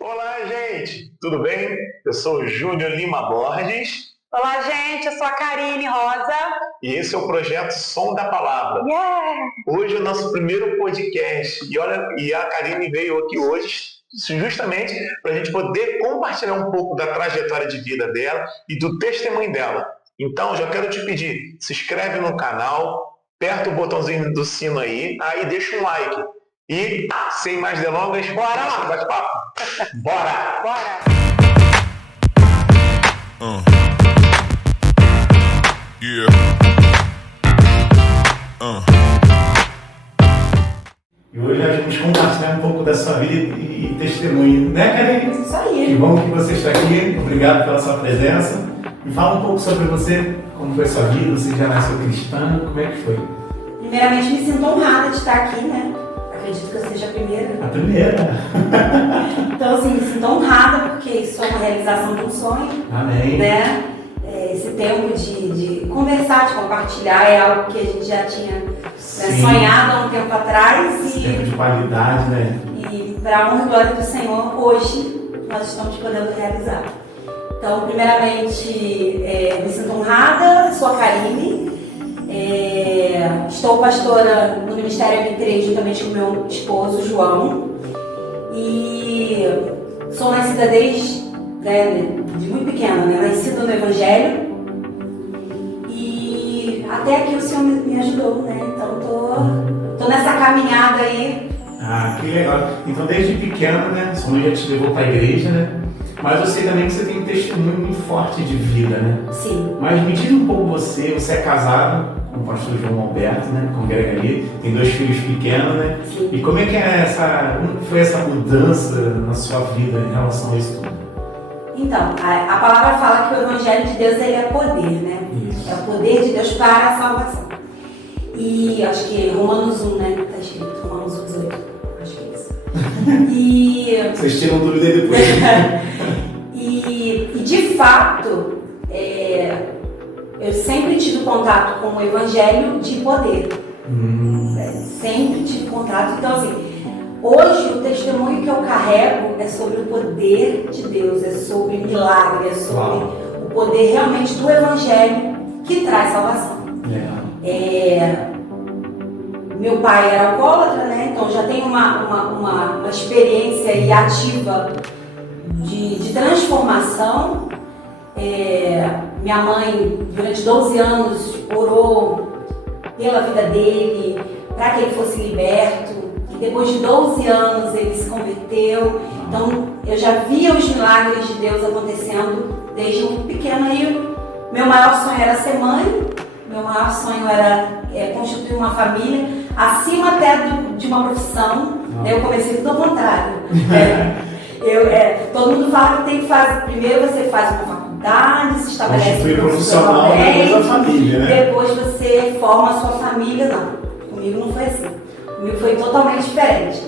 Olá, gente! Tudo bem? Eu sou o Júnior Lima Borges. Olá, gente! Eu sou a Karine Rosa. E esse é o projeto Som da Palavra. Yeah! Hoje é o nosso primeiro podcast. E a Karine veio aqui hoje justamente para a gente poder compartilhar um pouco da trajetória de vida dela e do testemunho dela. Então, já quero te pedir, se inscreve no canal, aperta o botãozinho do sino aí deixa um like. E, sem mais delongas, bora lá! Bate-papo? Bora! Bora! E hoje nós vamos compartilhar um pouco da sua vida e testemunho, né, Karine? Isso aí! Que bom que você está aqui, obrigado pela sua presença. Me fala um pouco sobre você, como foi a sua vida, você já nasceu cristã, como é que foi? Primeiramente, me sinto honrada de estar aqui, né? Acredito que eu seja a primeira. A primeira. Então, assim, me sinto honrada porque isso é uma realização de um sonho. Amém. Né? Esse tempo de conversar, de compartilhar é algo que a gente já tinha sonhado há um tempo atrás. Esse tempo de qualidade, né? E para a honra e glória do Senhor, hoje nós estamos podendo realizar. Então, primeiramente, me sinto honrada, sou a Karine. Estou pastora no Ministério M3 juntamente com meu esposo, João. E sou nascida desde de muito pequena, né? Nascida no Evangelho. E até aqui o Senhor me ajudou, né? Então tô nessa caminhada aí. Ah, que legal. Então desde pequena, né? Sua mãe já te levou para a igreja, né? Mas eu sei também que você tem um testemunho muito forte de vida, né? Sim. Mas me diz um pouco você é casado com o pastor João Alberto, né? Congrega ali, tem 2 filhos pequenos, né? Sim. E como é que como foi essa mudança na sua vida em relação a isso tudo? Então, a palavra fala que o Evangelho de Deus ele é poder, né? Isso. É o poder de Deus para a salvação. E acho que Romanos 1, né? Está escrito, Romanos 1, 18. Acho que é isso. E vocês tiram dúvida aí depois. e de fato, eu sempre tive contato com o Evangelho de poder. Sempre tive contato. Então, assim, hoje o testemunho que eu carrego é sobre o poder de Deus, é sobre milagre, é sobre o poder realmente do Evangelho que traz salvação. Meu pai era alcoólatra, né? Então já tenho uma experiência aí ativa de transformação. Minha mãe, durante 12 anos, orou pela vida dele, para que ele fosse liberto. E depois de 12 anos ele se converteu. Então eu já via os milagres de Deus acontecendo desde muito pequena. Aí meu maior sonho era ser mãe, meu maior sonho era constituir uma família, acima até de uma profissão. Eu comecei tudo ao contrário. Todo mundo fala que tem que fazer. Primeiro você faz uma faculdade, se estabelece profissional, depois a família, né? Depois você forma a sua família. Não, comigo não foi assim. Comigo foi totalmente diferente.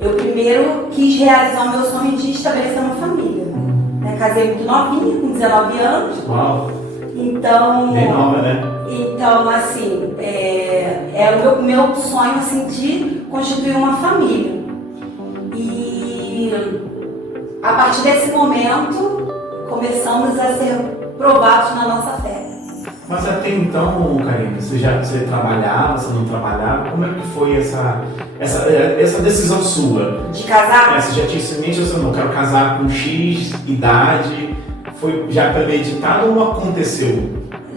Eu primeiro quis realizar o meu sonho de estabelecer uma família. Casei muito novinha, com 19 anos. Uau! Então, bem nova, né? Então, assim, era o meu sonho assim, de constituir uma família. E a partir desse momento, começamos a ser provados na nossa fé. Mas até então, Karine, você trabalhava, você não trabalhava? Como é que foi essa decisão sua? De casar? Você já tinha isso em mente, você não quero casar com X idade? Foi já premeditado ou aconteceu?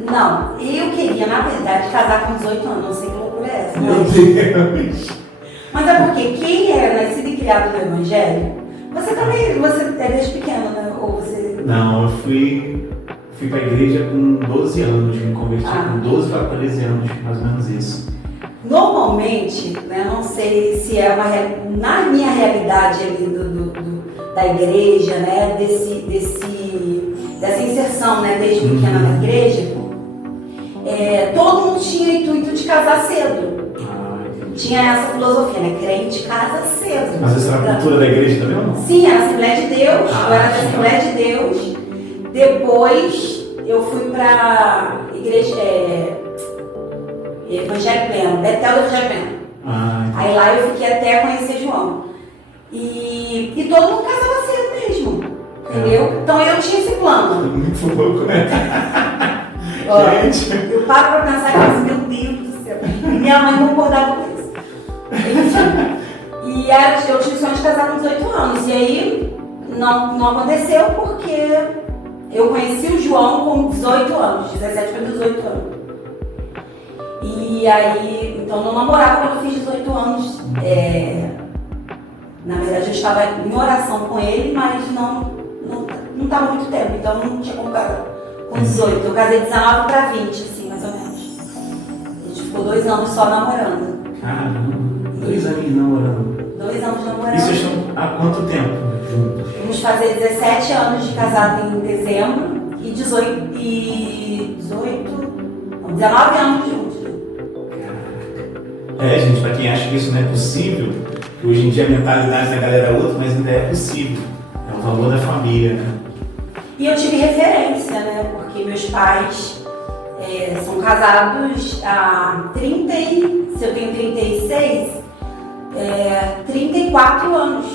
Não, eu queria, na verdade, casar com 18 anos, não sei que loucura é essa. Meu Deus! Mas é porque quem é nascido e criado no Evangelho, você é desde pequeno, né? Ou você... Não, eu fui para a igreja com 12 anos, me converti com 12 para 13 anos, mais ou menos isso. Normalmente, né, não sei se é na minha realidade ali da igreja, né, dessa inserção, né, desde pequena na igreja, todo mundo tinha o intuito de casar cedo. Tinha essa filosofia, né? Crente casa cedo. Mas essa era a cultura da igreja também ou não? Sim, era a Assembleia de Deus. Eu era da Assembleia de Deus. Depois eu fui pra igreja Evangelho Pleno, Betel do Evangelho Pleno. Aí lá Aí eu fiquei até conhecer João. E todo mundo casava cedo mesmo, entendeu? Então eu tinha esse plano. Muito louco, né? Gente. Eu paro pra pensar e penso, meu Deus do céu. Minha mãe não concordava com isso. Enfim. E aí eu tive o sonho de casar com 18 anos. E aí não aconteceu porque eu conheci o João com 18 anos, 17 para 18 anos. E aí, então eu não namorava quando eu fiz 18 anos. Na verdade eu estava em oração com ele, mas não estava muito tempo, então não tinha como casar com 18. Eu casei 19 para 20, assim, mais ou menos. A gente ficou 2 anos só namorando. Caramba, 2 anos namorando. 2 anos namorando. E vocês estão há quanto tempo juntos? Vamos fazer 17 anos de casado em dezembro e 19 anos juntos. Gente, pra quem acha que isso não é possível, que hoje em dia a mentalidade da galera é outra, mas ainda é possível. É o valor da família, né? E eu tive referência, né? Porque meus pais são casados há 30 se eu tenho 36, 34 anos.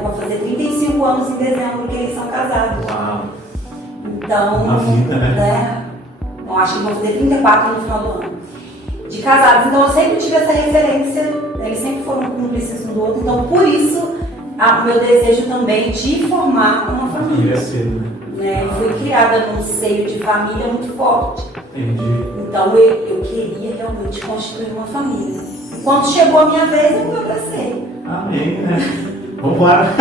Vou fazer 35 anos em dezembro que eles são casados. Uau. Então, uma vida, né? Eu acho que vão fazer 34 no final do ano. De casados. Então eu sempre tive essa referência, eles sempre foram cúmplices um do outro, então por isso o meu desejo também de formar uma família. Cedo, né? Fui criada num seio de família muito forte. Entendi. Então eu queria realmente construir uma família. E quando chegou a minha vez, eu me abracei. Amém, né? Vambora.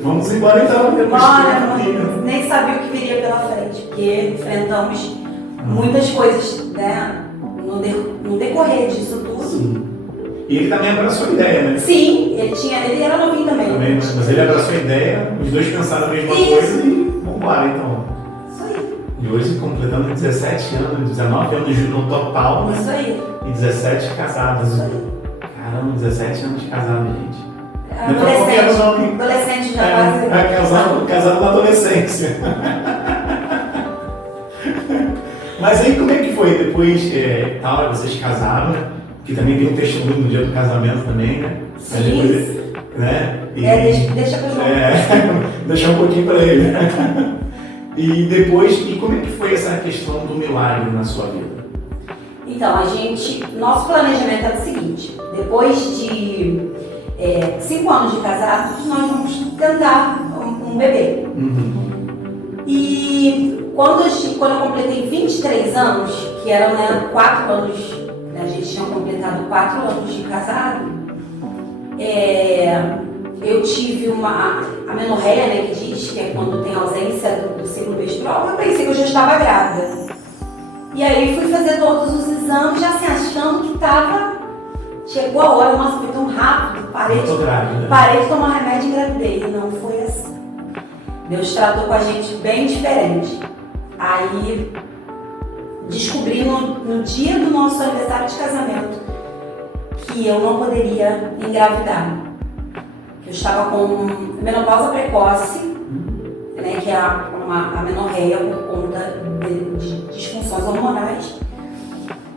Vamos embora então. Nem sabia o que viria pela frente, porque enfrentamos muitas coisas, né? No decorrer disso tudo. Sim. E ele também abraçou a ideia, né? Sim, ele era novinho também. Mas ele abraçou a ideia, os dois pensaram a mesma coisa e vambora então. Isso aí. E hoje completando 17 anos, 19 anos no total, né? Isso aí. E 17 casados. Isso aí. Caramba, 17 anos de casado, gente. Adolescente já quase. Casado na adolescência. Mas aí como é que foi? Depois, vocês casaram, né? Que também tem um testemunho no dia do casamento também, né? Sim. Depois, né? Deixa pra João. Deixar um pouquinho pra ele. E depois, como é que foi essa questão do milagre na sua vida? Então, nosso planejamento era o seguinte, depois de 5 anos de casados, nós vamos tentar um bebê. Uhum. E quando eu completei 23 anos, que eram 4 anos, a gente tinha completado 4 anos de casado, eu tive a menorreia, né, que diz que é quando tem ausência do ciclo menstrual. Eu pensei que eu já estava grávida. E aí fui fazer todos os exames, já assim, achando que estava. Chegou a hora, nossa, foi tão rápido, parei de tomar remédio e engravidei. E não foi assim. Deus tratou com a gente bem diferente. Aí descobri no dia do nosso aniversário de casamento que eu não poderia engravidar. Eu estava com menopausa precoce, né, que é a menorreia por conta de disfunções hormonais,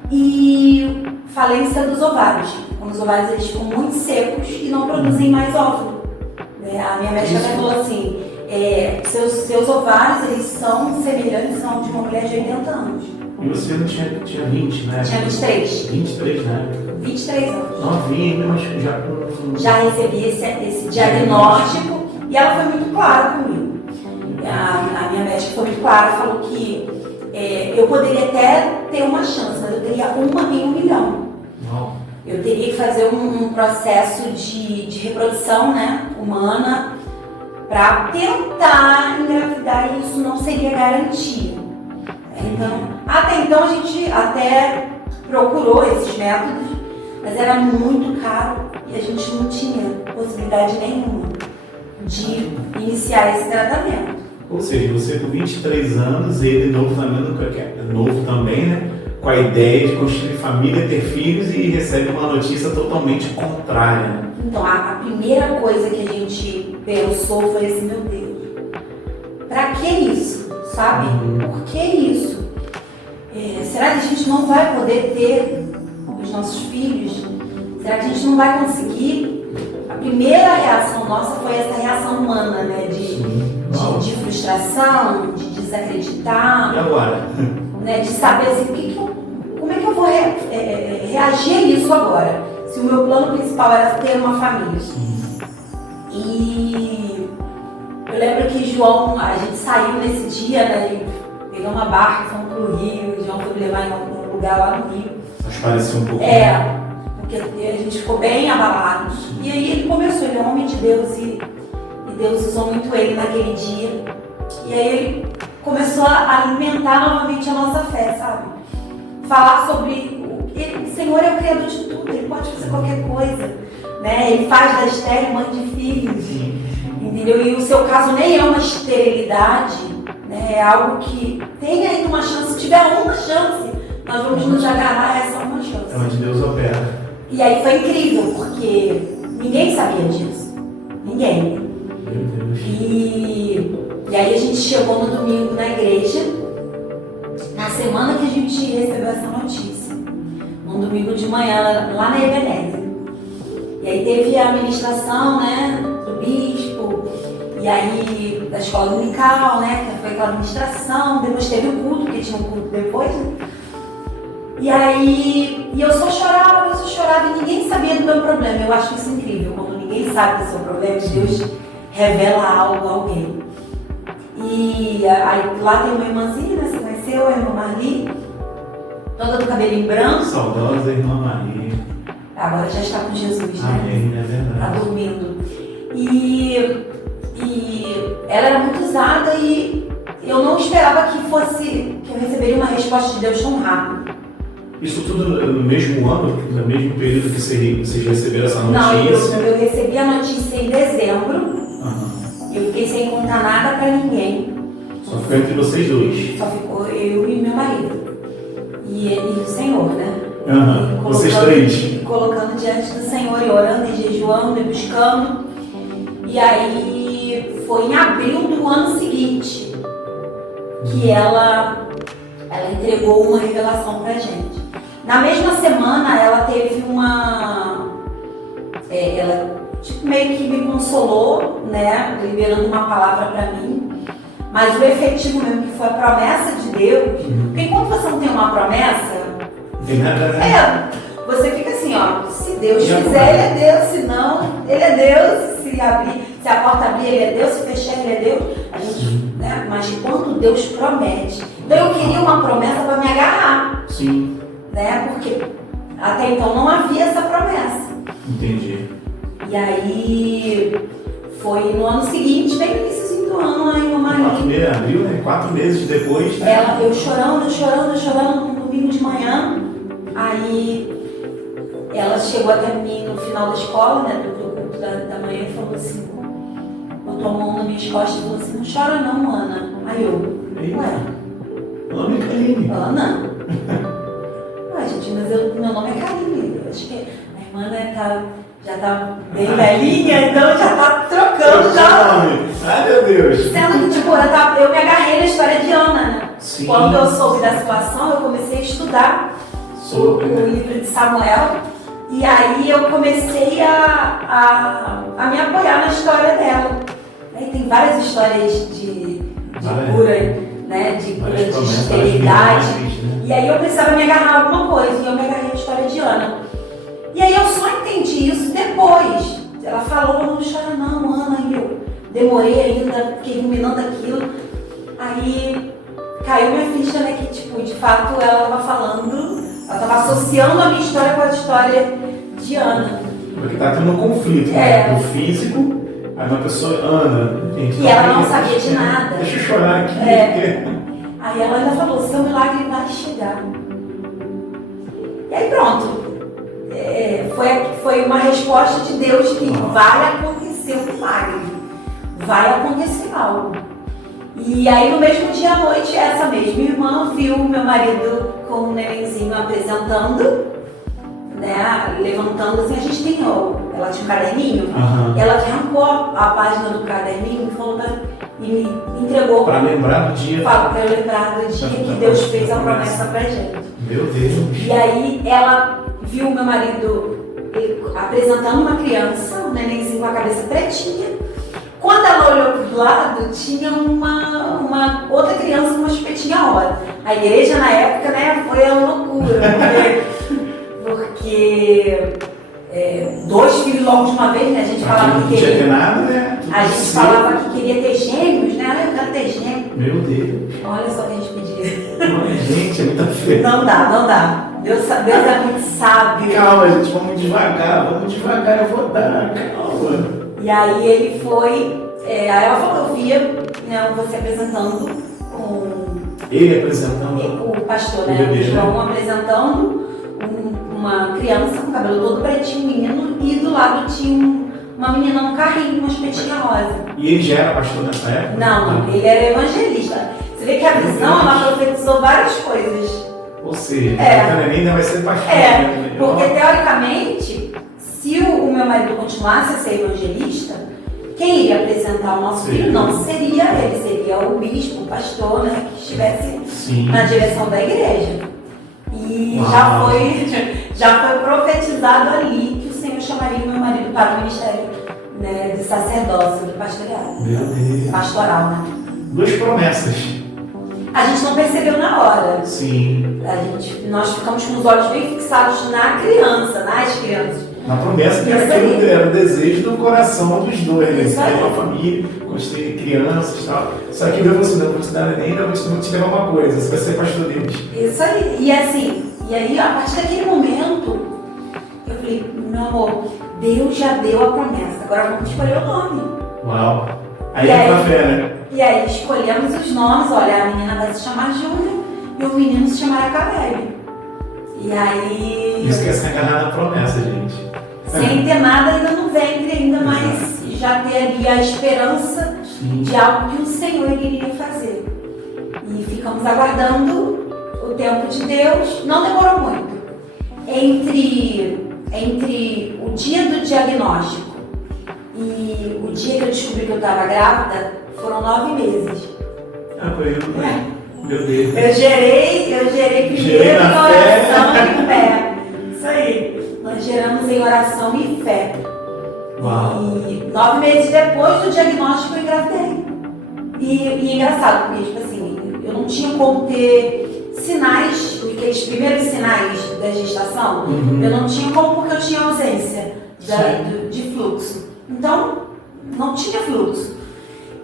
e falência dos ovários. Os ovários eles ficam muito secos e não produzem mais óvulo. A minha médica falou assim, seus ovários eles são semelhantes ao de uma mulher de 80 anos. E você não tinha 20, né? Tinha 23. 23, né? 23 anos. Novinha, mas já recebi esse diagnóstico e ela foi muito clara comigo. A minha médica foi muito clara, falou que eu poderia até ter uma chance, mas eu teria 1 em 1 milhão. Não. Eu teria que fazer um processo de reprodução, né, humana para tentar engravidar e isso não seria garantia. Então, até então a gente até procurou esses métodos, mas era muito caro e a gente não tinha possibilidade nenhuma de iniciar esse tratamento. Ou seja, você com 23 anos, ele novo também, né? Com a ideia de construir família, ter filhos e recebe uma notícia totalmente contrária. Né? Então, a primeira coisa que a gente pensou foi assim, meu Deus, pra que isso? Sabe? Por que isso? Será que a gente não vai poder ter os nossos filhos? será que a gente não vai conseguir? A primeira reação nossa foi essa reação humana, né? De frustração, de desacreditar. E agora? Né? De saber assim, como é que eu vou reagir a isso agora? Se o meu plano principal era ter uma família. E eu lembro que João, a gente saiu nesse dia, né? Pegou uma barca, fomos pro Rio, João foi me levar em algum lugar lá no Rio. Acho que parecia um pouco. Porque a gente ficou bem abalado. E aí ele começou, ele é um homem de Deus e Deus usou muito ele naquele dia. E aí ele começou a alimentar novamente a nossa fé, sabe? Falar sobre o Senhor é o Criador de tudo, Ele pode fazer qualquer coisa, né? Ele faz da estéril mãe de filhos, entendeu? E o seu caso nem é uma esterilidade, né? É algo que tem ainda uma chance, se tiver uma chance, nós vamos nos agarrar a essa uma chance. É onde Deus opera. E aí foi incrível, porque ninguém sabia disso. Ninguém. Meu Deus. E aí a gente chegou no domingo na igreja, na semana que a gente recebeu essa notícia. Um domingo de manhã, lá na Ebenezer. E aí teve a ministração, né, do bispo, e aí da escola dominical, né, que foi aquela ministração, depois teve o culto, porque tinha um culto depois, né? E aí, eu só chorava e ninguém sabia do meu problema. Eu acho isso incrível, quando ninguém sabe do seu problema, Deus revela algo a alguém. E aí, lá tem uma irmãzinha, né, você conheceu, a irmã Marli, toda do cabelinho branco. Saudosa irmã Maria. Agora já está com Jesus, né? Amém, é verdade. Está dormindo. E ela era muito usada e eu não esperava que eu receberia uma resposta de Deus tão rápido. Isso tudo no mesmo ano, no mesmo período que vocês receberam essa notícia? Não, eu recebi a notícia em dezembro. Eu fiquei sem contar nada para ninguém. Só ficou entre vocês dois? Só ficou eu e meu marido. E o Senhor, né? Vocês três? Me colocando diante do Senhor e orando e jejuando e buscando. E aí foi em abril do ano seguinte que ela entregou uma revelação pra gente. Na mesma semana ela teve ela tipo, meio que me consolou, né, liberando uma palavra pra mim, mas o efetivo mesmo que foi a promessa de Deus, porque enquanto você não tem uma promessa, você fica assim, ó, se Deus fizer, Ele é Deus, se não, Ele é Deus, se a porta abrir, Ele é Deus, se fechar, Ele é Deus, a gente, né, mas quando Deus promete, então eu queria uma promessa para me agarrar. Sim. Né? Porque até então não havia essa promessa. Entendi. E aí foi no ano seguinte, bem no início do ano, aí meu marido. Abril, né? 4 meses depois. Né? Eu chorando no domingo de manhã. Aí ela chegou até mim no final da escola, né? Do culto da manhã e falou assim, botou a mão nas minhas costas e falou assim, não chora não, Ana. Aí ué. Meu nome é Karine. Ana? Ué, gente, mas meu nome é Karine. Acho que a irmã, né, já tá bem velhinha, então já tá trocando já. Ai, meu Deus. Sendo que, tipo, eu me agarrei na história de Ana, né? Sim. Quando eu soube da situação, eu comecei a estudar o livro de Samuel. E aí eu comecei a me apoiar na história dela. Aí tem várias histórias de cura, né? De cura de esterilidade. Né? E aí eu precisava me agarrar a alguma coisa. E eu me agarrei na história de Ana. E aí eu só entendi isso depois. Ela falou, não chora não, Ana. E eu demorei ainda, fiquei ruminando aquilo. Aí caiu minha ficha, né? Que tipo, de fato ela estava falando, ela estava associando a minha história com a história de Ana. Porque tá tendo um conflito, né? Do físico, aí uma pessoa, Ana, gente, e ela não sabia de nada. Deixa eu chorar aqui. Aí ela ainda falou, seu milagre vai chegar. E aí pronto. Foi uma resposta de Deus que vai acontecer um milagre. Vai acontecer algo. E aí no mesmo dia à noite, essa mesma irmã viu meu marido com um nenenzinho apresentando, né, levantando assim, a gente tem, ela tinha um caderninho, ela arrancou a página do caderninho e falou e me entregou. Para lembrar do dia. Para eu lembrar do dia que Deus fez a promessa pra gente. Meu Deus. E aí ela viu meu marido apresentando uma criança, um nenenzinho com a cabeça pretinha. Quando ela olhou para o lado, tinha uma outra criança com uma chupetinha rosa. A igreja na época, né, foi a loucura, porque dois filhos logo de uma vez, né? A gente falava que queria. Nada, né? A gente falava que queria ter gêmeos, né? Eu quero ter gêmeos. Meu Deus. Olha só o que a gente pedia. Gente, é muita fé. Não dá. Deus é muito sábio. Calma, gente, vamos devagar, eu vou dar, calma. E aí ele foi, aí ela falou, eu via, né, você apresentando ele apresentando? O pastor, né? O João apresentando uma criança com cabelo todo pretinho, menino, e do lado tinha uma menina num carrinho, uma espetinha rosa. E ele já era pastor nessa época? Não, ele era evangelista. Você vê que a visão, ela profetizou várias coisas. Ou seja, então ele ainda vai ser pastor. Porque teoricamente, se o meu marido continuasse a ser evangelista, quem iria apresentar o nosso filho não seria ele, seria o bispo, o pastor, né, que estivesse na direção da igreja. E já foi profetizado ali que o Senhor chamaria o meu marido para o ministério, né, de sacerdócio, de pastoreado. Meu Deus. Pastoral, né? Duas promessas. A gente não percebeu na hora. Sim. Nós ficamos com os olhos bem fixados na criança, nas crianças. Na promessa que era o desejo do coração dos dois, né? Você tem uma família, construir crianças e tal. Só que Deus falou assim, não vou te dar neném, não vou te levar uma coisa, você vai ser pastor deles. Isso aí. E aí, a partir daquele momento, eu falei, meu amor, Deus já deu a promessa, agora vamos escolher o nome. Uau. Aí é pra fé, né? E aí escolhemos os nomes, olha, a menina vai se chamar Júlia e o menino se chamará Caleb. E aí... Isso que é se agarrar na promessa, gente. Sem ter nada ainda no ventre ainda, mas já teria a esperança de algo que o Senhor iria fazer. E ficamos aguardando o tempo de Deus, não demorou muito. Entre o dia do diagnóstico e o dia que eu descobri que eu estava grávida, foram 9 meses. Meu Deus. Eu gerei primeiro em oração e fé. Isso aí. Nós geramos em oração e fé. Uau. E 9 meses depois do diagnóstico eu engravidei. E engraçado, porque tipo assim, eu não tinha como ter sinais, aqueles primeiros sinais da gestação, eu não tinha como porque eu tinha ausência de fluxo. Então, não tinha fluxo.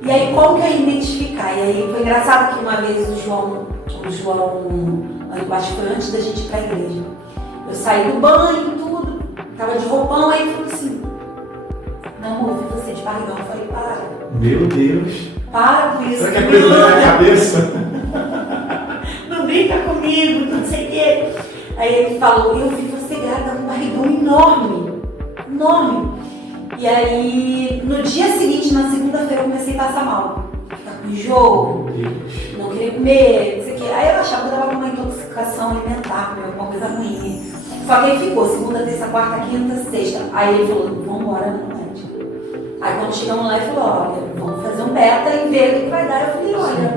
E aí, como que eu ia identificar? E aí, foi engraçado que uma vez o João, eu acho que foi antes da gente ir pra igreja, eu saí do banho e tudo, tava de roupão, aí ele falou assim, meu amor, vi você de barrigão. Eu falei, para. Meu Deus. Para com isso. Será que é coisa da minha cabeça? Não brinca comigo, não sei o quê. Aí ele falou, eu vi você grávida com um barrigão enorme. E aí, no dia seguinte, na segunda-feira, eu comecei a passar mal. Ficar com enjoo, não queria comer, não sei o quê. Aí eu achava que eu tava com uma intoxicação alimentar, alguma coisa ruim. Só que aí ficou, segunda, terça, quarta, quinta, sexta. Aí ele falou, vamos embora no médico. Aí quando chegamos lá, ele falou, olha, vamos fazer um beta e ver o que vai dar. Eu falei, olha,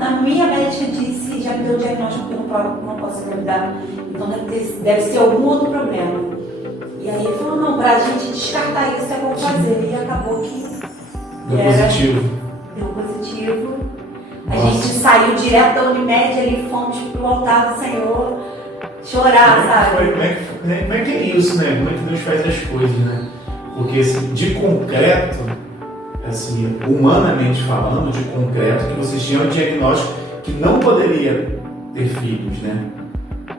a minha médica disse, já me deu o diagnóstico que eu não posso engravidar. Então deve ser algum outro problema. E aí ele falou, não, pra gente descartar isso é bom fazer. E acabou que deu positivo. A gente saiu direto da Unimed ali, fomos pro altar do Senhor chorar, sabe? Como é que é isso, né? Como é que Deus faz as coisas, né? Porque assim, de concreto, assim, humanamente falando, de concreto, que vocês tinham um diagnóstico que não poderia ter filhos, né?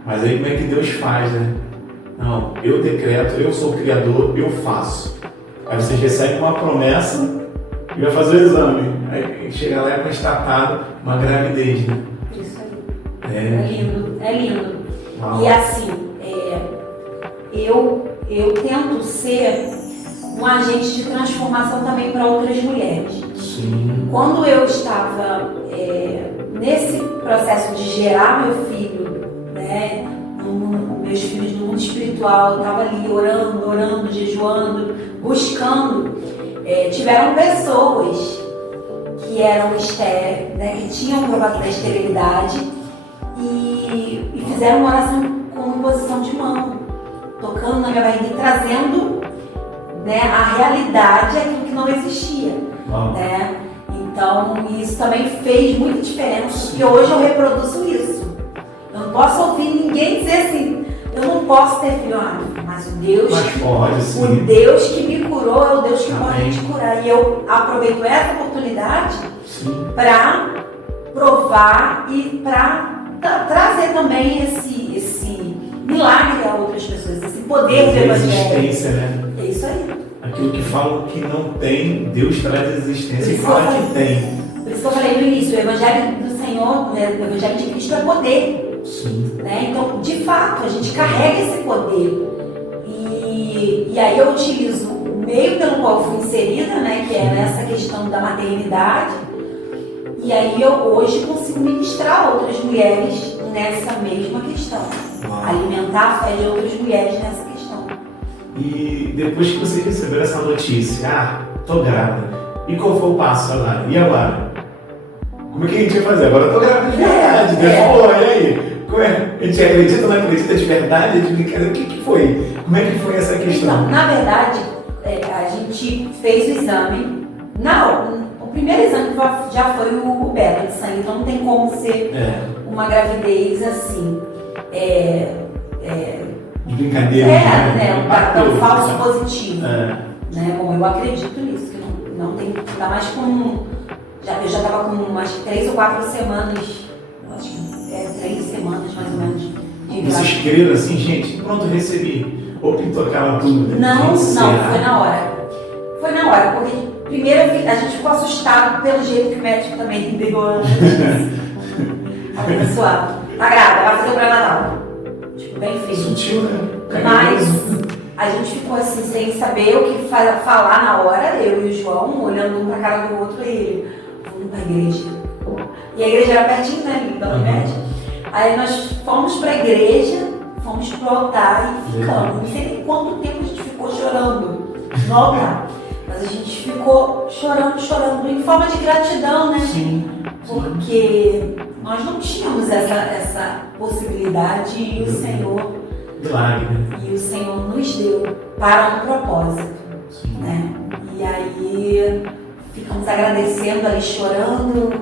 Mas aí como é que Deus faz, né? Não, eu decreto, eu sou o criador, eu faço. Aí vocês recebem uma promessa e vai fazer o exame. Aí chega lá e é constatado uma gravidez, né? Isso aí. É lindo. Uau. E assim, eu tento ser um agente de transformação também para outras mulheres. Sim. Quando eu estava nesse processo de gerar meu filho, né? Meus filhos no mundo espiritual, eu estava ali orando, jejuando, buscando. Tiveram pessoas que eram estéreis, né, que tinham provado da esterilidade e fizeram uma oração com imposição de mão. tocando na minha barriga e trazendo, né, a realidade, aquilo que não existia, né? Então isso também fez muita diferença, porque hoje eu reproduzo isso. Eu não posso ouvir ninguém dizer assim, eu não posso ter filho, mas o Deus, o Deus que me curou é o Deus que pode te curar. E eu aproveito essa oportunidade para provar e para trazer também esse milagre a outras pessoas, esse poder do Evangelho. Né? É isso aí. Aquilo que falam que não tem, Deus traz existência e fala que tem. Por isso que eu falei no início, o Evangelho do Senhor, né, o Evangelho de Cristo é poder. Sim. Né? Então, de fato, a gente carrega esse poder. E aí eu utilizo o meio pelo qual eu fui inserida, né, que é nessa questão da maternidade. E aí eu hoje consigo ministrar outras mulheres nessa mesma questão. Alimentar a fé de outras mulheres nessa questão. E depois que você recebeu essa notícia, tô grávida, e qual foi o passo agora? E agora? Como é que a gente ia fazer? Agora eu tô grávida de verdade, Deus falou, e aí? A gente acredita ou não acredita de verdade? De brincadeira? O que foi? Como é que foi essa questão? Então, na verdade, a gente fez o exame. O primeiro exame já foi o beta de sangue, então não tem como ser uma gravidez assim. De brincadeira. Um falso positivo. Né? Bom, eu acredito nisso, que não tem. Ainda mais com. Eu já estava com acho que 3 ou 4 semanas. Acho que 3 semanas mais ou menos. Vocês creram assim, gente, pronto, recebi. Ou pintou aquela tudo. Não, foi na hora. Foi na hora, porque primeiro a gente ficou assustado pelo jeito que o médico também pegou a notícia. A pessoa tá grávida, vai fazer o pré-natal. Tipo, bem feio. Sutil, né? Mas a gente ficou assim, sem saber o que falar na hora, eu e o João, olhando um pra cara do outro, e ele, vamos pra igreja. E a igreja era pertinho, né, da Unimed. Aí nós fomos pra igreja, fomos pro altar e ficamos. Não sei nem quanto tempo a gente ficou chorando no altar. Mas a gente ficou chorando, em forma de gratidão, né? Sim. Porque nós não tínhamos essa possibilidade e o Senhor, milagre, né? E o Senhor nos deu para um propósito, né? E aí ficamos agradecendo ali, chorando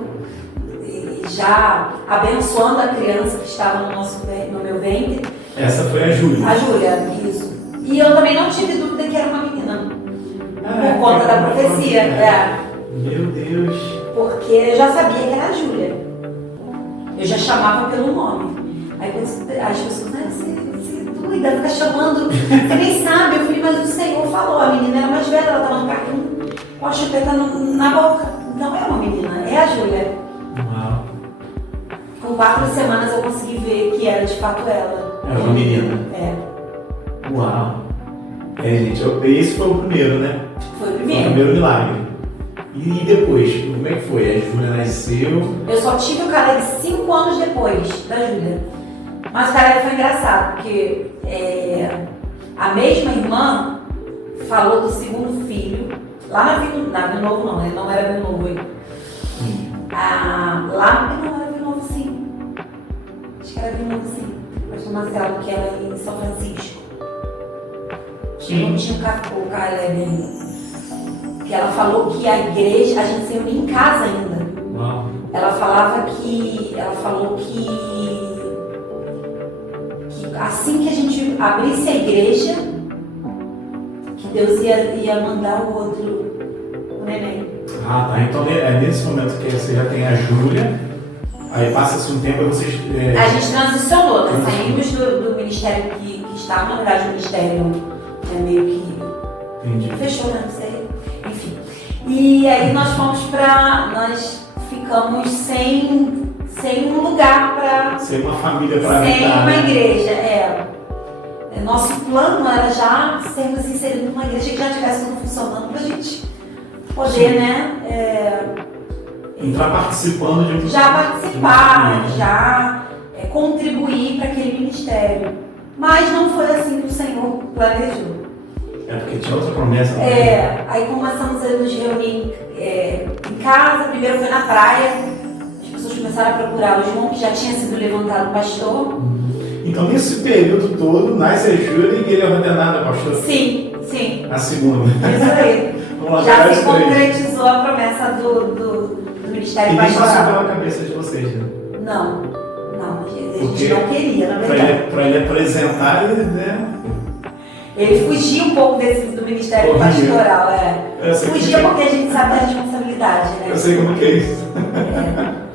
e já abençoando a criança que estava no meu ventre. Essa foi a Júlia. A Júlia, isso. E eu também não tive dúvida que era uma menina. Por conta da profecia. Meu Deus. Porque eu já sabia que era a Júlia. Eu já chamava pelo nome. Aí as pessoas, você é doida, fica chamando, você nem sabe. Eu falei, mas o Senhor falou, a menina era mais velha, ela estava no carrinho com a chupeta na boca. Não é uma menina, é a Júlia. Uau. Com 4 semanas eu consegui ver que era de fato ela. Era uma menina. Uau. Gente, esse foi o primeiro, né? Foi o primeiro. Foi o primeiro milagre. E depois, como é que foi? A Júlia nasceu? Eu só tive o Caleb 5 anos depois da Júlia. Mas o Caleb foi engraçado, porque a mesma irmã falou do segundo filho, lá na Vila Novo não, ele não era Vila Novo ainda. Lá não era Vila Novo sim. Acho que era Vila Novo sim. Pastor Marcelo, que era em São Francisco. Sim. Não tinha o Caleb ainda. Que ela falou que a igreja, a gente se reunia em casa ainda. Uau. Ela falou que assim que a gente abrisse a igreja, que Deus ia mandar o neném. Tá. Então é nesse momento que você já tem a Júlia, aí passa-se um tempo e vocês... A gente transicionou, né? Saímos do ministério que estava, na verdade o ministério meio que Entendi. fechou, né? Não sei. Enfim. E aí nós ficamos sem um lugar para... Sem uma família para sem habitar. uma igreja, Nosso plano era já sermos inseridos numa igreja que já estivesse tudo funcionando para a gente poder, Entrar participando de um... já participar, já contribuir para aquele ministério. Mas não foi assim que o Senhor planejou. Porque tinha outra promessa. Aí começamos a nos reunir em casa, primeiro foi na praia, as pessoas começaram a procurar o João, que já tinha sido levantado pastor, Então, nesse período todo, nasce a Júlia e ele é ordenado pastor? Sim. A segunda. Isso aí. Vamos lá, Já se concretizou a promessa do Ministério Pastoral. E nem passou Pastoral. pela cabeça de vocês, né? Não, a gente não queria, na verdade. Para ele apresentar, né? Ele fugia um pouco do Ministério Pastoral, Fugia porque a gente sabe da responsabilidade, né? Eu sei como que é isso.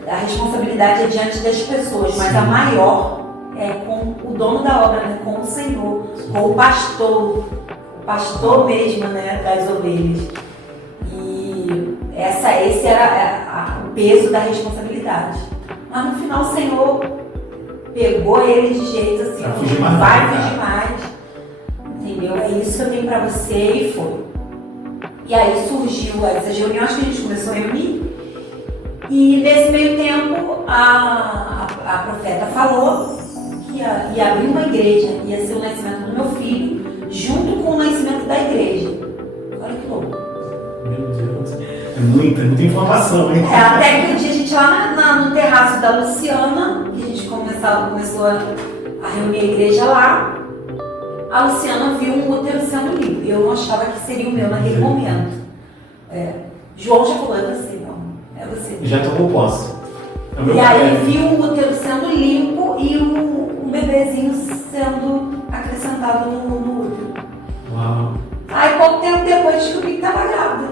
A responsabilidade é diante das pessoas, mas a maior é com o dono da obra, né? Com o Senhor, com o pastor mesmo, né? Das ovelhas. E esse era o peso da responsabilidade. Mas no final o Senhor pegou ele de jeito assim, não vai fugir mais. Entendeu? É isso que eu tenho pra você, e foi. E aí surgiu essas reuniões que a gente começou a reunir. E nesse meio tempo a profeta falou que ia abrir uma igreja, ia ser o nascimento do meu filho, junto com o nascimento da igreja. Olha que louco. Meu Deus. É muita informação, hein? Até que um dia a gente lá no terraço da Luciana, que a gente começou a reunir a igreja lá, a Luciana viu um útero sendo limpo. Eu não achava que seria o meu naquele momento. João já falou, é você, não. É você. Já tomou posse. E aí viu o útero sendo limpo e um bebezinho sendo acrescentado no útero. Uau. Aí pouco tempo depois descobri que estava grávida.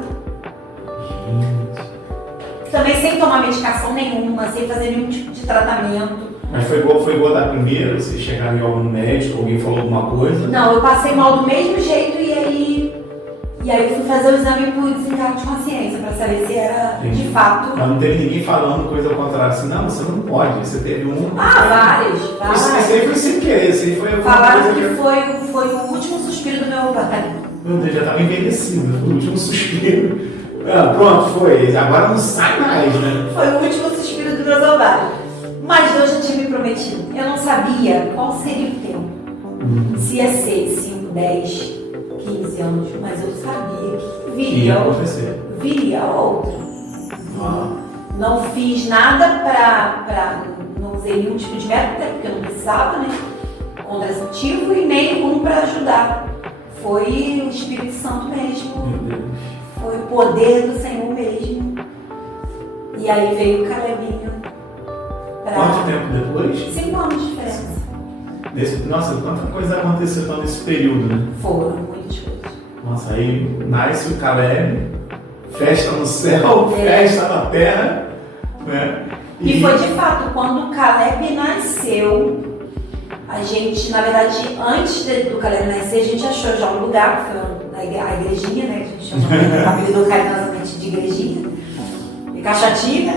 Gente. Também sem tomar medicação nenhuma, sem fazer nenhum tipo de tratamento. Mas foi igual da primeira? Vocês chegaram em algum médico, alguém falou alguma coisa? Não, eu passei mal do mesmo jeito e aí eu fui fazer o exame por desencargo de consciência para saber se era de fato. Mas não teve ninguém falando coisa ao contrário, assim, não, você não pode, você teve um. Vários. Isso aí foi sem querer, isso aí foi alguma falaram coisa que foi o último suspiro do meu pai. Meu Deus, já estava envelhecido, foi o último suspiro. Pronto, foi. Agora não sai mais, né? Foi o último suspiro dos meus ovários. Mas Deus já tinha me prometido. Eu não sabia qual seria o tempo. Se ia ser 5, 10, 15 anos, mas eu sabia que viria outro. Não fiz nada não usei nenhum tipo de método, porque eu não precisava, né? Contraceptivo e nem um para ajudar. Foi o Espírito Santo mesmo. Meu Deus. Foi o poder do Senhor mesmo. E aí veio o Calebinho. Quanto tempo depois? 5 anos de diferença. Nossa, quanta coisa aconteceu então nesse período, né? Foram muitas coisas. Nossa, aí nasce o Caleb, festa no céu, festa na terra, né? E foi de fato, quando o Caleb nasceu, a gente, na verdade, antes do Caleb nascer, a gente achou já um lugar, que foi a igrejinha, né? Que a gente apelidou carinhosamente de igrejinha, de Caixatinga.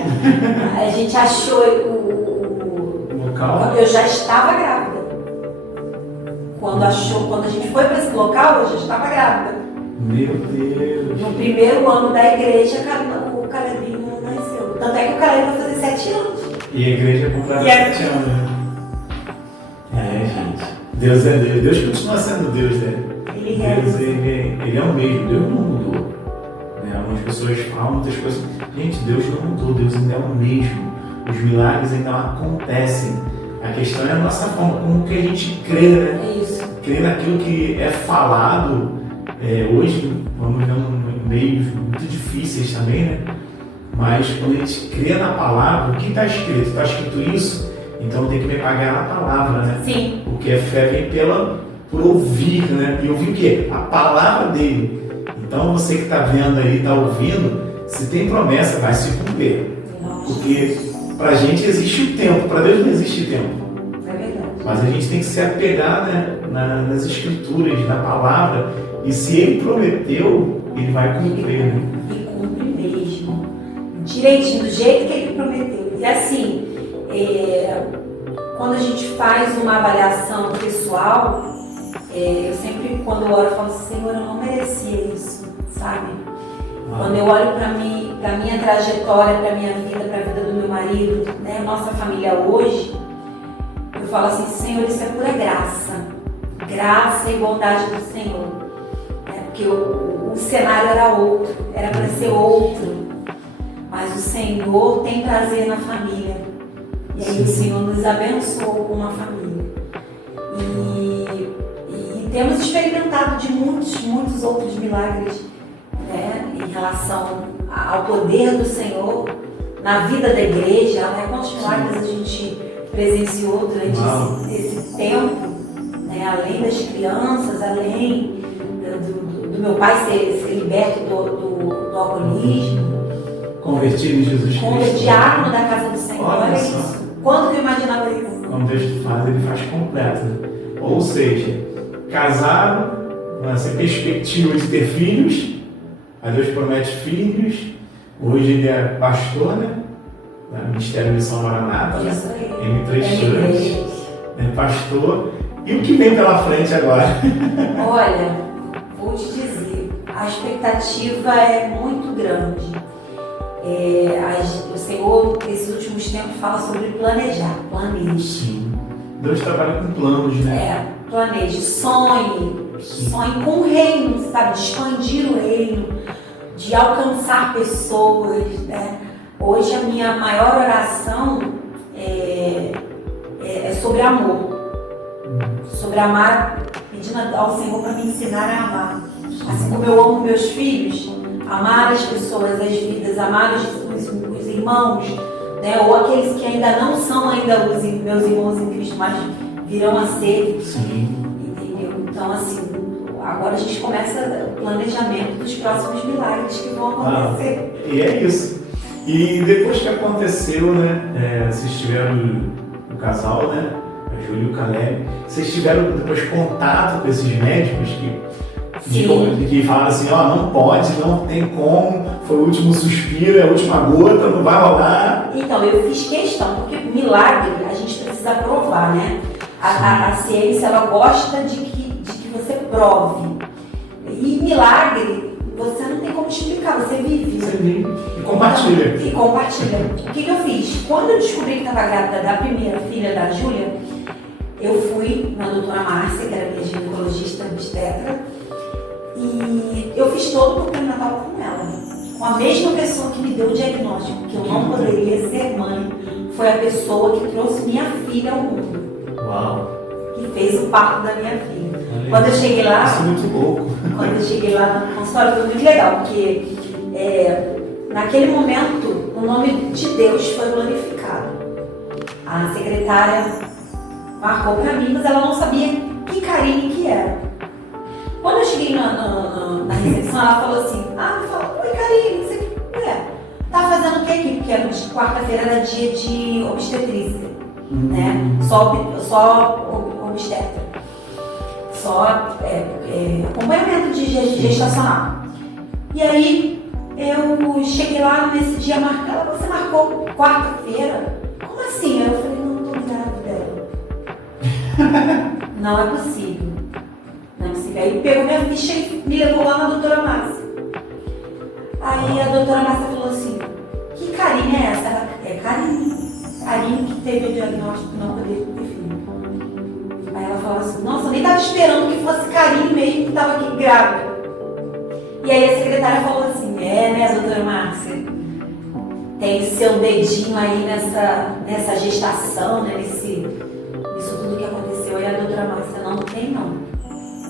A gente achou o local. Eu já estava grávida. Quando a gente foi para esse local, eu já estava grávida. Meu Deus. No primeiro ano da igreja, o Calebinho nasceu. Tanto é que o Caleb vai fazer 7 anos. E a igreja completa 7 anos, né? Gente. Deus é Deus. Deus continua sendo Deus, né? Deus, ele é o mesmo. Deus não mudou. Né? Algumas pessoas falam muitas coisas. Gente, Deus não mudou. Deus ainda é o mesmo. Os milagres ainda acontecem. A questão é a nossa forma, como que a gente crê, né? É isso. Crê naquilo que é falado. Hoje, vamos ver meios muito difíceis também, né? Mas quando a gente crê na palavra, o que está escrito? Está escrito isso? Então tem que me pagar na palavra, né? Sim. Porque a fé vem por ouvir, né? E ouvir o quê? A palavra dele. Então você que está vendo aí, está ouvindo, se tem promessa, vai se cumprir. Porque pra gente existe o tempo, pra Deus não existe tempo. É verdade. Mas a gente tem que se apegar, né, nas escrituras, na palavra. E se ele prometeu, ele vai cumprir, né? E cumpre mesmo. Direitinho, do jeito que ele prometeu. E assim, quando a gente faz uma avaliação pessoal, eu sempre, quando eu oro, eu falo assim, Senhor, eu não merecia isso, sabe? Quando eu olho para minha trajetória, para minha vida, para a vida do meu marido, né, nossa família hoje, eu falo assim, Senhor, isso é pura graça. Graça e bondade do Senhor. Porque o cenário era outro, era para ser outro. Mas o Senhor tem prazer na família. E aí o Senhor nos abençoou com uma família. E temos experimentado de muitos outros milagres, né, em relação ao poder do Senhor na vida da igreja, né? Quantos milagres a gente presenciou durante esse tempo, né? Além das crianças, além do meu pai ser liberto do alcoolismo, convertido em Jesus Cristo, diácono da casa do Senhor. Olha Olha só. isso. Quando que eu imaginava isso? Como Deus faz, ele faz completo. Né? Ou seja, casado, nessa perspectiva de ter filhos, aí Deus promete filhos. Hoje ele é pastor, né? No Ministério de São Maranata, né? M3 Church. É pastor. E o que vem pela frente agora? Olha, vou te dizer, a expectativa é muito grande. O Senhor, nesses últimos tempos, fala sobre planejar, planeje. Sim. Deus trabalha com planos, né? Planeje, sonhe com o reino, sabe? De expandir o reino, de alcançar pessoas, né? Hoje a minha maior oração é sobre amor. Sobre amar, pedindo ao Senhor para me ensinar a amar. Assim como eu amo meus filhos, amar as pessoas, as vidas, amar os irmãos, né? Ou aqueles que ainda não são ainda os meus irmãos em Cristo, mas virão a ser. Sim. Entendeu? Então, assim, agora a gente começa o planejamento dos próximos milagres que vão acontecer. E é isso. E depois que aconteceu, né? Vocês tiveram o casal, né? A Júlia e o Caleb. Vocês tiveram depois contato com esses médicos que falaram assim, não pode, não tem como, foi o último suspiro, é a última gota, não vai rolar. Então, eu fiz questão, porque milagre a gente precisa provar, né? A ciência, ela gosta de que você prove. E milagre, você não tem como explicar, você vive. Você vive e compartilha. E compartilha. O que eu fiz? Quando eu descobri que estava grávida da primeira filha da Júlia, eu fui na doutora Márcia, que era minha ginecologista obstetra, e eu fiz todo o pré-natal com ela. Com a mesma pessoa que me deu o diagnóstico, que eu não poderia ser mãe, foi a pessoa que trouxe minha filha ao mundo. Uau! Que fez o parto da minha filha. Quando eu cheguei lá... Isso é muito louco. Quando eu cheguei lá no consultório foi muito legal, porque naquele momento o nome de Deus foi glorificado. A secretária marcou para mim, mas ela não sabia que Karine que era. Quando eu cheguei na recepção, ela falou assim, oi Karine, você tá fazendo o que aqui? Porque quarta-feira era dia de obstetrícia, né? Só obstetra. Só acompanhamento de gestacional. E aí eu cheguei lá nesse dia marcado, você marcou quarta-feira? Como assim? Eu falei, não tô grávida. Não é possível. Não é possível. Aí pegou minha ficha e me levou lá na doutora Márcia. Aí a doutora Márcia falou assim, que Karine é essa? Ela, Karine. Karine que teve o diagnóstico de não poder ter filho. Aí ela falou assim, nossa, eu nem estava esperando que fosse Karine mesmo que estava aqui grávida. E aí a secretária falou assim, né, doutora Márcia, tem seu dedinho aí nessa gestação, né, nisso tudo que aconteceu. Aí a doutora Márcia, não tem não.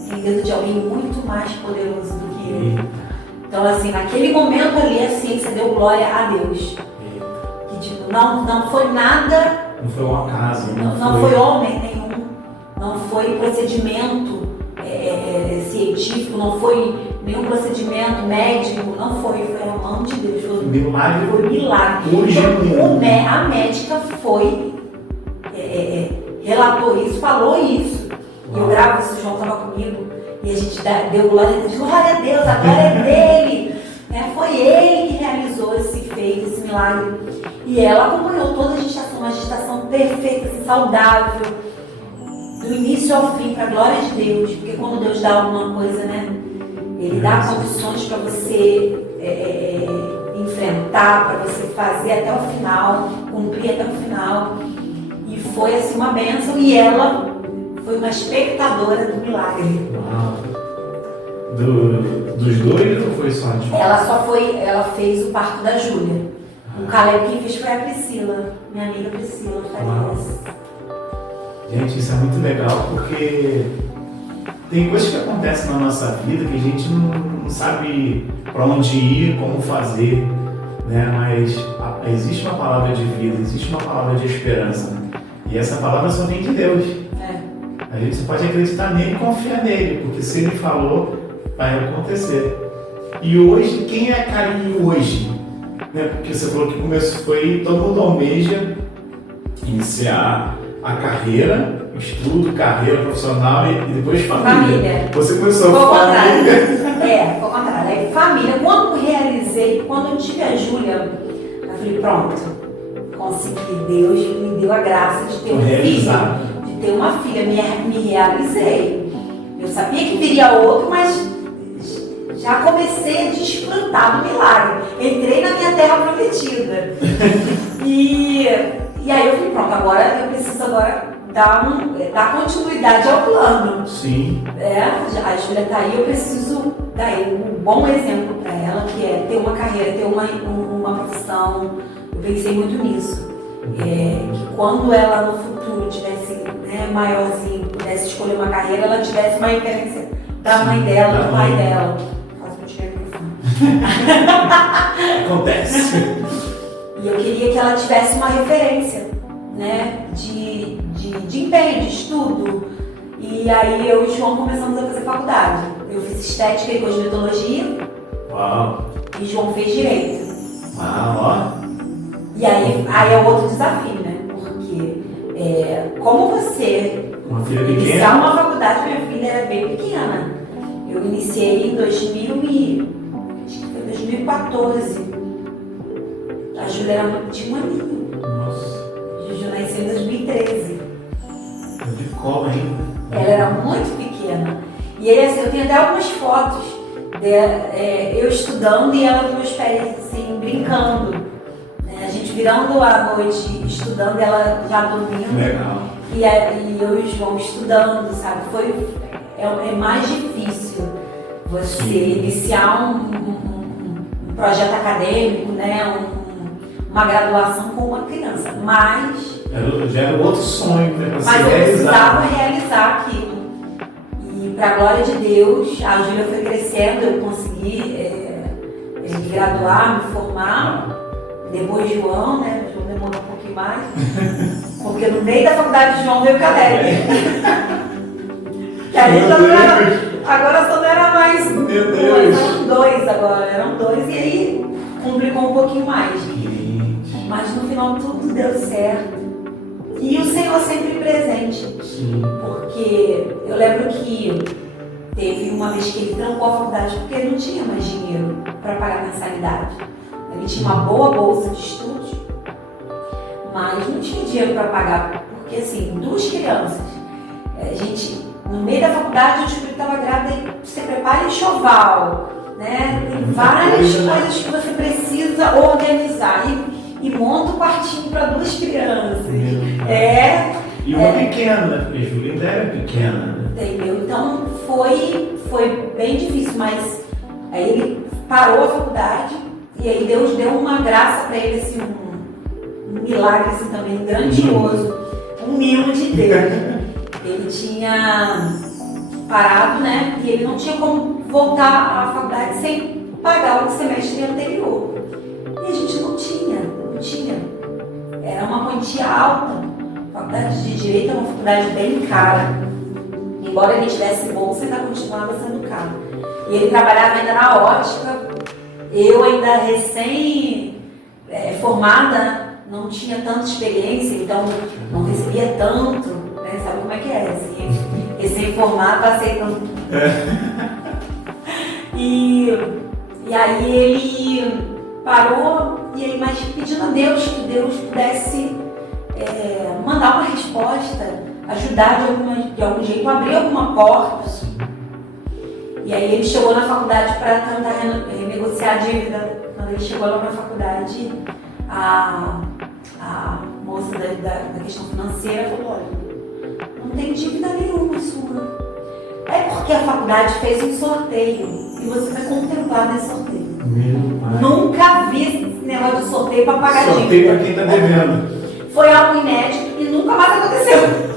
Tem dedo de alguém muito mais poderoso do que ele. Então assim, naquele momento ali a ciência deu glória a Deus. Que tipo, não foi nada... Não foi um acaso. Não foi homem nenhum. Não foi procedimento científico, não foi nenhum procedimento médico, não foi a mão de Deus. Foi milagre. Foi milagre. Então, a médica foi, relatou isso, falou isso. E eu gravo isso, o João estava comigo, e a gente deu glória a Deus, glória a Deus, a glória é dele. Foi ele que realizou fez esse milagre. E ela acompanhou toda a gestação, uma gestação perfeita, assim, saudável. Do início ao fim, para a glória de Deus, porque quando Deus dá alguma coisa, né, Ele dá condições para você enfrentar, para você fazer até o final, cumprir até o final. E foi assim uma bênção, e ela foi uma espectadora do milagre. Dos dois ou foi só de um? Ela fez o parto da Júlia. O Caleb quem fez foi a Priscila, minha amiga Priscila Farias. Gente, isso é muito legal porque tem coisas que acontecem na nossa vida que a gente não sabe para onde ir, como fazer, né? Mas existe uma palavra de vida, existe uma palavra de esperança, né? E essa palavra só vem de Deus. A gente pode acreditar nele e confiar nele, porque se ele falou, vai acontecer. E hoje, quem é a Karine hoje? Né? Porque você falou que começou, todo mundo almeja iniciar a carreira, estudo, carreira profissional e depois família. Você começou a família. Foi o contrário. Aí, família, quando eu tive a Júlia, eu falei, pronto, consegui. Deus me deu a graça de ter um filho. Ter uma filha, me realizei. Eu sabia que viria outro, mas já comecei a desfrutar do milagre. Entrei na minha terra prometida. E aí eu falei, pronto, agora eu preciso dar continuidade ao plano. Sim. A Júlia está aí, eu preciso dar um bom exemplo para ela, que é ter uma carreira, ter uma profissão. Eu pensei muito nisso. Que quando ela no futuro tivesse maiorzinho, pudesse escolher uma carreira, ela tivesse uma referência da mãe dela, do pai dela. Quase que eu tirei o microfone. Acontece. E eu queria que ela tivesse uma referência, né, de empenho, de estudo. E aí eu e o João começamos a fazer faculdade. Eu fiz estética e cosmetologia. Uau! E o João fez direito. Ó! E aí é outro desafio, né? Porque como você iniciar uma faculdade, minha filha era bem pequena. Eu iniciei em 2014. A Júlia tinha um aninho. Nossa. A Júlia nasceu em 2013. De cola ainda. Ela era muito pequena. E aí, assim, eu tenho até algumas fotos eu estudando e ela nos meus pés, assim, brincando. A gente virando a noite estudando, ela já dormindo. Legal. E eu e o João estudando, sabe? É mais difícil você iniciar um projeto acadêmico, né? Uma graduação com uma criança. Mas já era outro sonho, né? Mas eu precisava realizar aquilo. E para a glória de Deus, a Júlia foi crescendo, eu consegui graduar, me formar. Depois João, né? O João demorou um pouquinho mais. Porque no meio da faculdade de João veio o Caleb. Que a gente agora só não era mais Meu Deus. eram dois agora, eram dois e aí complicou um pouquinho mais. Mas no final tudo deu certo. E o Senhor sempre presente. Sim. Porque eu lembro que teve uma vez que ele trancou a faculdade porque ele não tinha mais dinheiro para pagar a mensalidade. Ele tinha uma boa bolsa de estudos, mas não tinha dinheiro para pagar, porque assim, duas crianças, a gente, no meio da faculdade, eu descobri que estava grávida e você prepara enxoval, né? Tem várias coisas que você precisa organizar e monta um quartinho para duas crianças. E uma pequena, né? Porque a Júlia ainda era pequena, né? Entendeu? Então foi bem difícil, mas aí ele parou a faculdade. E aí Deus deu uma graça para ele, assim, um milagre assim, também grandioso, um mimo de Deus. Ele tinha parado, né? E ele não tinha como voltar à faculdade sem pagar o semestre anterior. E a gente não tinha. Era uma quantia alta. A faculdade de Direito é uma faculdade bem cara. Embora ele tivesse bolsa, ainda continuava sendo caro. E ele trabalhava ainda na ótica. Eu ainda recém-formada, não tinha tanta experiência, então não recebia tanto, né? Sabe como é que é? Assim, recém-formada, aceitando. E aí ele parou, mas pedindo a Deus que Deus pudesse mandar uma resposta, ajudar de algum jeito, abrir alguma porta. E aí ele chegou na faculdade para tentar renegociar a dívida. Quando ele chegou lá na faculdade, a moça da questão financeira falou, olha, não tem dívida nenhuma sua. É porque a faculdade fez um sorteio e você vai contemplar nesse sorteio. Nunca vi esse negócio de sorteio para pagar dívida. Sorteio para quem está devendo. Foi algo inédito e nunca mais aconteceu.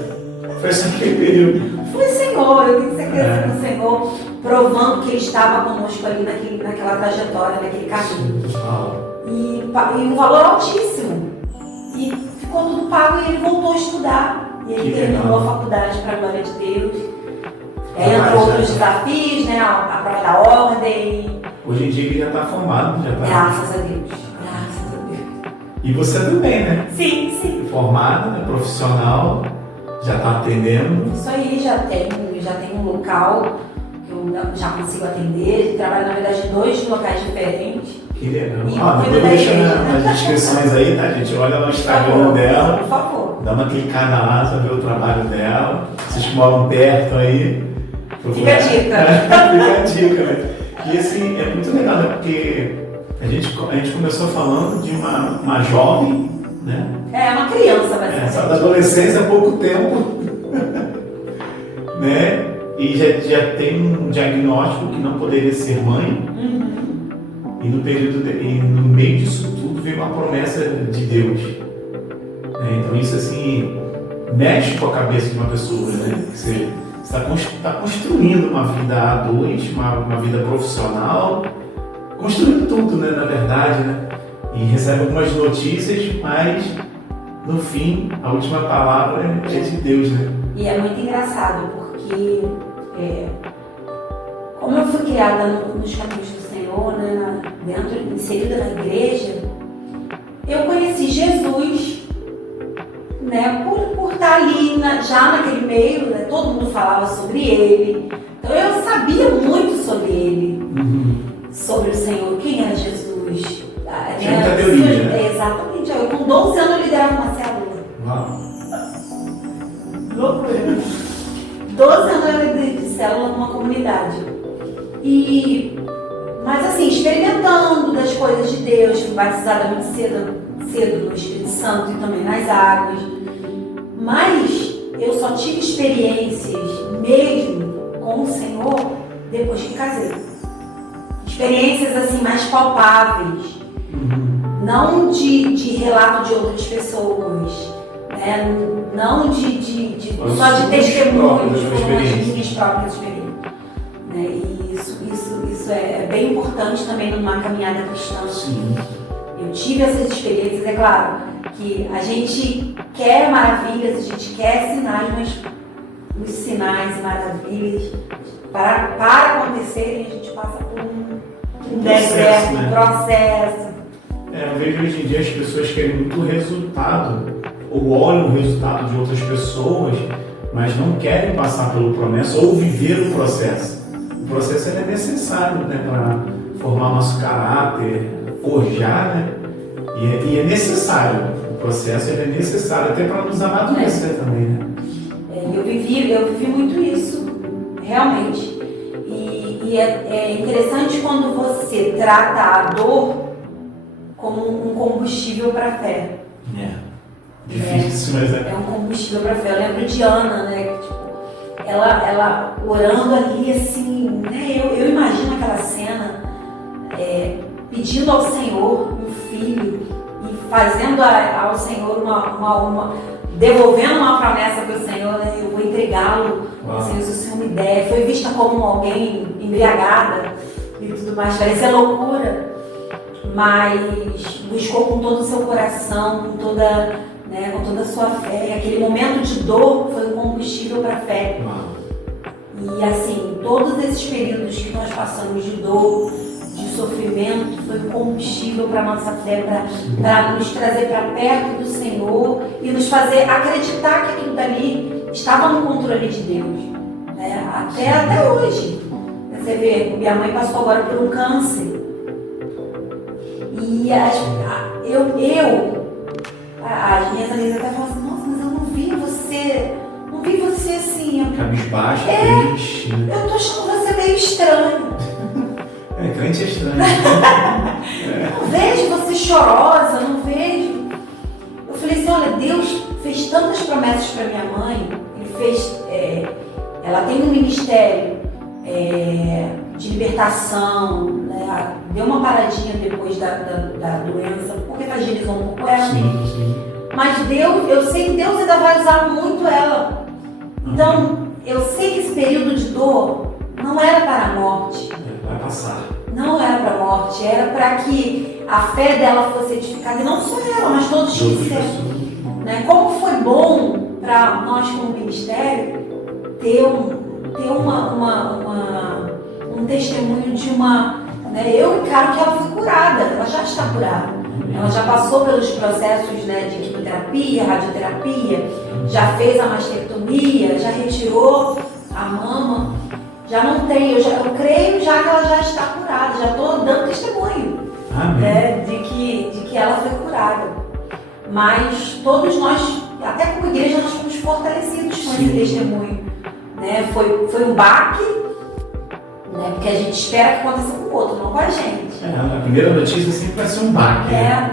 Foi só aquele período. Foi o Senhor, eu tenho certeza que o Senhor, provando que Ele estava conosco ali naquela trajetória, naquele caminho. E um valor altíssimo. E ficou tudo pago e ele voltou a estudar. E ele terminou a faculdade para a glória de Deus. Entre outros desafios, né? A prova da ordem. Hoje em dia ele já está formado, já está. Graças a Deus. Graças a Deus. E você também, né? Sim, sim. Formada, né? Profissional, já está atendendo. Isso aí, já tem um local que eu já consigo atender. Trabalho, na verdade, em 2 locais diferentes. Que legal. Depois deixa nas descrições aí, tá, gente? Olha lá o Instagram dela. Por favor. Dá uma clicada lá, você vê o trabalho dela. Vocês que moram perto aí. Fica a dica. Fica a dica, né? E assim, é muito legal, né? Porque a gente começou falando de uma jovem, né? Uma criança, basicamente. Só da adolescência há pouco tempo. Né? E já tem um diagnóstico que não poderia ser mãe. E no meio disso tudo veio uma promessa de Deus. Né? Então isso assim mexe com a cabeça de uma pessoa, né? Você está construindo uma vida a dois, uma vida profissional, construindo tudo, né? Na verdade, né? E recebe algumas notícias, mas no fim a última palavra é de Deus, né? E é muito engraçado porque como eu fui criada nos caminhos do Senhor, né, inserida na igreja, eu conheci Jesus, né, por estar ali já naquele meio, né, todo mundo falava sobre ele, então eu sabia muito sobre ele, sobre o Senhor, quem era Jesus. Tinha muita teoria, né? Exatamente, eu com 12 anos eu liderava uma célula. Uau. Loucura. 12 anos eu liderei de célula numa comunidade. Mas assim, experimentando das coisas de Deus, fui batizada muito cedo no Espírito Santo e também nas águas. Mas eu só tive experiências mesmo com o Senhor depois que casei. Experiências assim mais palpáveis. Não de relato de outras pessoas. Né? Não só de testemunhos, como as minhas próprias experiências. Né? E isso é bem importante também numa caminhada cristã. Sim. Eu tive essas experiências, é claro que a gente quer maravilhas, a gente quer sinais, mas os sinais e maravilhas, para acontecerem, a gente passa por um deserto, né? Um processo. Eu vejo hoje em dia as pessoas querem muito resultado, ou olham o resultado de outras pessoas, mas não querem passar pela promessa ou viver o processo. O processo é necessário, né, para formar nosso caráter, forjar, né? E é necessário. O processo é necessário até para nos amadurecer também, né? Eu vivi muito isso, realmente. E é interessante quando você trata a dor como um combustível para a fé. Difícil, mas é um combustível para a fé. Eu lembro de Ana, né? Que, tipo, ela orando ali, assim, né? Eu imagino aquela cena pedindo ao Senhor um filho e fazendo ao Senhor devolvendo uma promessa para o Senhor, né? Eu vou entregá-lo, Senhor, se o Senhor me der. Foi vista como alguém embriagada e tudo mais, parecia loucura, mas buscou com todo o seu coração, com toda a sua fé. E aquele momento de dor foi um combustível para a fé. E assim, todos esses períodos que nós passamos de dor, de sofrimento, foi combustível para a nossa fé, para nos trazer para perto do Senhor e nos fazer acreditar que aquilo dali estava no controle de Deus. Né? Até hoje. Você vê, minha mãe passou agora por um câncer. E as minhas amigas até falam assim, nossa, mas eu não vi você assim. Cabisbaixo, triste. Eu tô achando você meio estranho. Crente é estranho. Não vejo você chorosa, não vejo. Eu falei assim, olha, Deus fez tantas promessas para minha mãe. Ele fez, ela tem um ministério de libertação, né? Deu uma paradinha depois da doença, porque fragilizou um pouco ela. Sim. Mas Deus, eu sei que Deus ainda vai usar muito ela. Então, eu sei que esse período de dor não era para a morte. Vai passar. Não era para a morte, era para que a fé dela fosse edificada, e não só ela, mas todos que disseram. Né? Como foi bom para nós como ministério ter um testemunho de uma... Né? Eu encaro que ela foi curada, ela já está curada. Ela já passou pelos processos, né, de quimioterapia, radioterapia, já fez a mastectomia, já retirou a mama, já não tem, eu creio já que ela já está curada, já estou dando testemunho, né, de que ela foi curada. Mas todos nós, até como igreja, nós fomos fortalecidos com esse testemunho. Né? Foi um baque, né? Porque a gente espera que aconteça com o outro, não com a gente. A primeira notícia sempre vai ser um baque.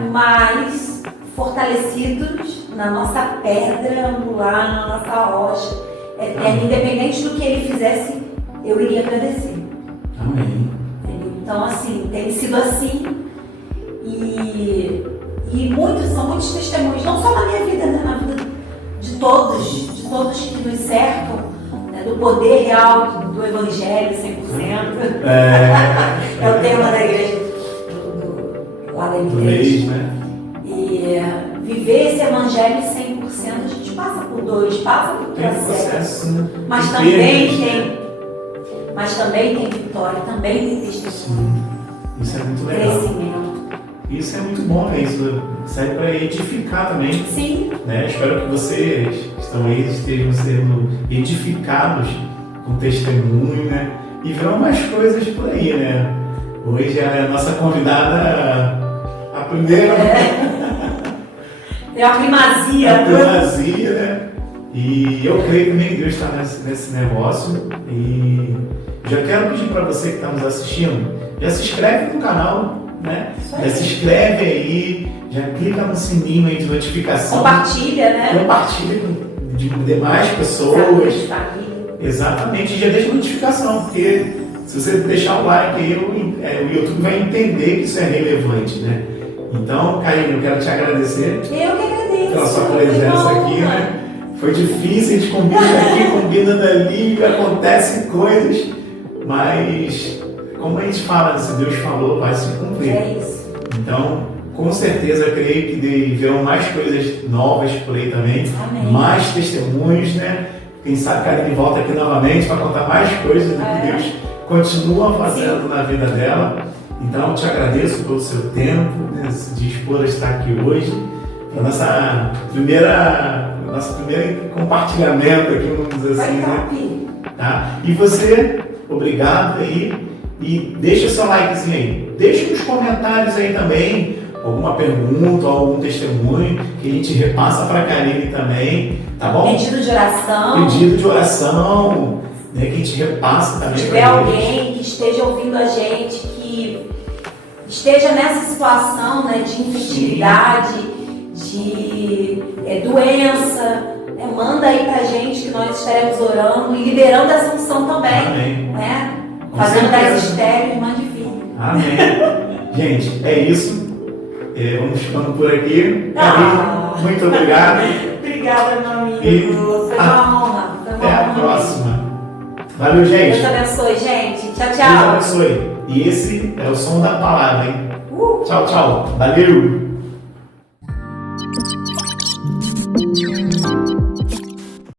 Mas fortalecidos na nossa pedra angular, na nossa rocha eterna, independente do que ele fizesse, eu iria agradecer. Amém. Então, assim, tem sido assim. E são muitos testemunhos, não só na minha vida, né? Na vida de todos que nos cercam, né? Do poder real do Evangelho 100%. É o tema da igreja lá da igreja. Né? E viver esse Evangelho 100%, a gente passa por dores, passa por processo, né? Mas também tem vitória, também tem testemunho. Isso é muito legal. Crescimento. Isso é muito bom, né? Isso serve para edificar também. Sim. Né? Espero que vocês que estão aí estejam sendo edificados com testemunho, né? E verão mais coisas por aí, né? Hoje ela é a nossa convidada, a primeira. É a primazia. A primazia, né? E eu creio também que Deus está nesse negócio. E já quero pedir para você que está nos assistindo, já se inscreve no canal. Né? Já se inscreve aí, já clica no sininho aí de notificação. Compartilha, né? Compartilha com demais pessoas. Exatamente, já deixa notificação, porque se você deixar o like aí, o YouTube vai entender que isso é relevante, né? Então, Karine, eu quero te agradecer. Eu que agradeço. Pela sua presença aqui, né? Foi difícil, a gente combina aqui, combina dali, acontecem coisas, mas como a gente fala, se Deus falou, vai se cumprir. É isso. Então, com certeza, eu creio que verão mais coisas novas por aí também. Amém. Mais testemunhos, né? Quem sabe a Karine volta aqui novamente para contar mais coisas do que Deus continua fazendo na vida dela. Então, eu te agradeço pelo seu tempo, né, de dispor a estar aqui hoje. Para nossa primeira compartilhamento aqui, vamos dizer assim, né? Tá? E você, obrigado aí. E deixa o seu likezinho aí. Deixa nos comentários aí também alguma pergunta, algum testemunho que a gente repassa para a Karine também, tá bom? Pedido de oração. Pedido de oração, né, que a gente repassa também. Se tiver alguém que esteja ouvindo a gente, que esteja nessa situação, né, de infertilidade, de doença, manda aí pra gente que nós estaremos orando e liberando essa unção também. Amém. Né? Fazendo das estéreis mais de vida. Amém. Gente, é isso. Vamos ficando por aqui. Muito obrigado. Obrigada, meu amigo. Foi uma honra. Até a próxima. Valeu, gente. Deus abençoe, gente. Tchau, tchau. Deus abençoe. E esse é o som da palavra, hein? Tchau, tchau. Valeu.